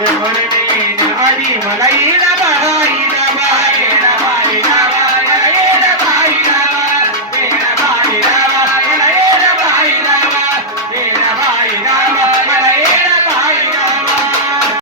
மனநிலை நிம்மதி மலையில்